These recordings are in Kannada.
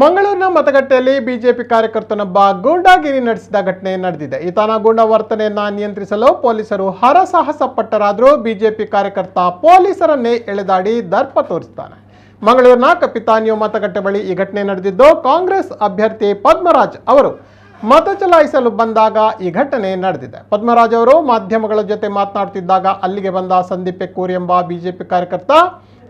ಮಂಗಳೂರಿನ ಮತಗಟ್ಟೆಯಲ್ಲಿ ಬಿಜೆಪಿ ಕಾರ್ಯಕರ್ತನೊಬ್ಬ ಗೂಂಡಾಗಿರಿ ನಡೆಸಿದ ಘಟನೆ ನಡೆದಿದೆ. ಈತನ ಗೂಂಡ ವರ್ತನೆಯನ್ನ ನಿಯಂತ್ರಿಸಲು ಪೊಲೀಸರು ಹರಸಾಹಸ ಪಟ್ಟರಾದರೂ ಬಿಜೆಪಿ ಕಾರ್ಯಕರ್ತ ಪೊಲೀಸರನ್ನೇ ಎಳೆದಾಡಿ ದರ್ಪ ತೋರಿಸಿದ್ದಾನೆ. ಮಂಗಳೂರಿನ ಕಪಿತಾನಿಯೋ ಮತಗಟ್ಟೆ ಬಳಿ ಈ ಘಟನೆ ನಡೆದಿದ್ದು, ಕಾಂಗ್ರೆಸ್ ಅಭ್ಯರ್ಥಿ ಪದ್ಮರಾಜ್ ಅವರು ಮತ ಚಲಾಯಿಸಲು ಬಂದಾಗ ಈ ಘಟನೆ ನಡೆದಿದೆ. ಪದ್ಮರಾಜ್ ಅವರು ಮಾಧ್ಯಮಗಳ ಜೊತೆ ಮಾತನಾಡುತ್ತಿದ್ದಾಗ ಅಲ್ಲಿಗೆ ಬಂದ ಸಂದೀಪ್ ಪೆಕ್ಕೂರಿ ಎಂಬ ಬಿಜೆಪಿ ಕಾರ್ಯಕರ್ತ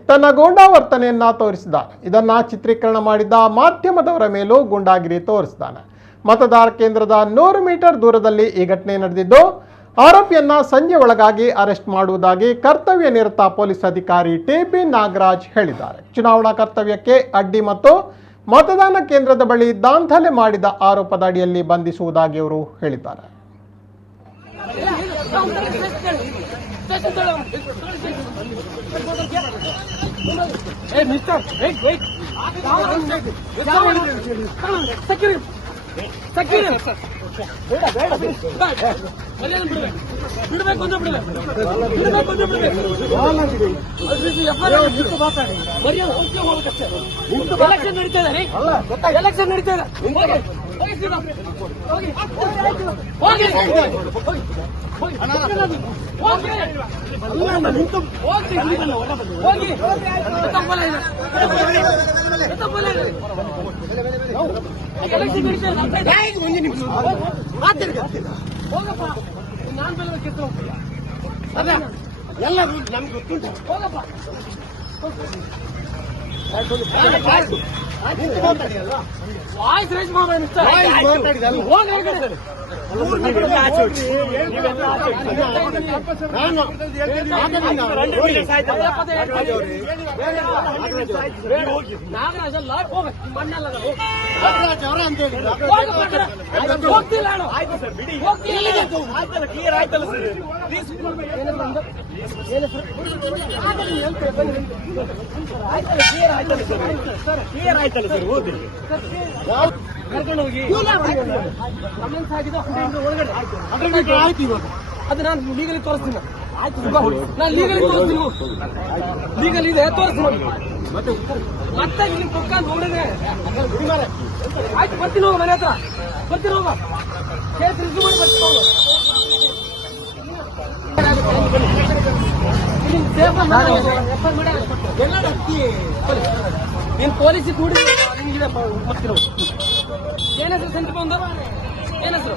ತನ್ನ ಗೂಂಡಾ ವರ್ತನೆಯನ್ನ ತೋರಿಸಿದ್ದಾನೆ. ಇದನ್ನ ಚಿತ್ರೀಕರಣ ಮಾಡಿದ್ದ ಮಾಧ್ಯಮದವರ ಮೇಲೂ ಗೂಂಡಾಗಿರಿ ತೋರಿಸಿದ್ದಾನೆ. ಮತದಾರ ಕೇಂದ್ರದ 100 ಮೀಟರ್ ದೂರದಲ್ಲಿ ಈ ಘಟನೆ ನಡೆದಿದ್ದು, ಆರೋಪಿಯನ್ನ ಸಂಜೆ ಒಳಗಾಗಿ ಅರೆಸ್ಟ್ ಮಾಡುವುದಾಗಿ ಕರ್ತವ್ಯ ನಿರತ ಪೊಲೀಸ್ ಅಧಿಕಾರಿ ಟಿ.ಪಿ. ನಾಗರಾಜ್ ಹೇಳಿದ್ದಾರೆ. ಚುನಾವಣಾ ಕರ್ತವ್ಯಕ್ಕೆ ಅಡ್ಡಿ ಮತ್ತು ಮತದಾನ ಕೇಂದ್ರದ ಬಳಿ ದಾಂಧಲೆ ಮಾಡಿದ ಆರೋಪದ ಅಡಿಯಲ್ಲಿ ಬಂಧಿಸುವುದಾಗಿ ಅವರು ಹೇಳಿದ್ದಾರೆ. ಎಲೆಕ್ಷನ್ ನಡೀತಾ ಎಲ್ಲ ನಮ್ಗೆ ಗೊತ್ತುಂಟು. ಹೋಗಪ್ಪ ವಾಯ್ಸ್ ರೈಸ್ ಮಾಡಿ ನಾಗರಾಜ್ ಅಲ್ಲ ಮಣ್ಣಲ್ಲ ಹೋಗ್ತಿಲ್ಲ ಕ್ಲಿಯರ್ ಆಯ್ತಲ್ಲ ಕ್ಲಿಯರ್ ಆಯ್ತಲ್ಲ ಸರ್ ಓದಿ ಕರ್ಕೊಂಡು ಹೋಗಿ ಕಮೆಂಟ್ಸ್ ಆಗಿದೆ ಒಳಗಡೆ ಆಯ್ತು. ಇವಾಗ ಅದು ನಾನು ಲೀಗಲಿ ತೋರಿಸ್ತೀನಿ. ನಾನು ಲೀಗಲಿ ತೋರಿಸ್ತೀನಿ. ಲೀಗಲ್ ಇದೆ ತೋರಿಸ್ತೀನಿ. ಮತ್ತೆ ಇಲ್ಲಿ ಪಕ್ಕ ನೋಡಿದ್ರೆ ಆಯ್ತು ಬರ್ತೀನಿ. ಹೋಗ ಮನೆ ಹತ್ರ ಬರ್ತೀನಿ. ಹೋಗ ಕೇಸ್ ರಿಸೀವ್ ಮಾಡಿ ಬರ್ತೀನಿ. ಹೋಗ ನೀನು ಪೊಲೀಸಿಗೆ ಕೂಡಿ ಬರ್ತೀನಿ. ಏನ್ ಹೆಸರು ಸಂದೀಪ್ ಒಂದು ಏನ್ ಹೆಸರು?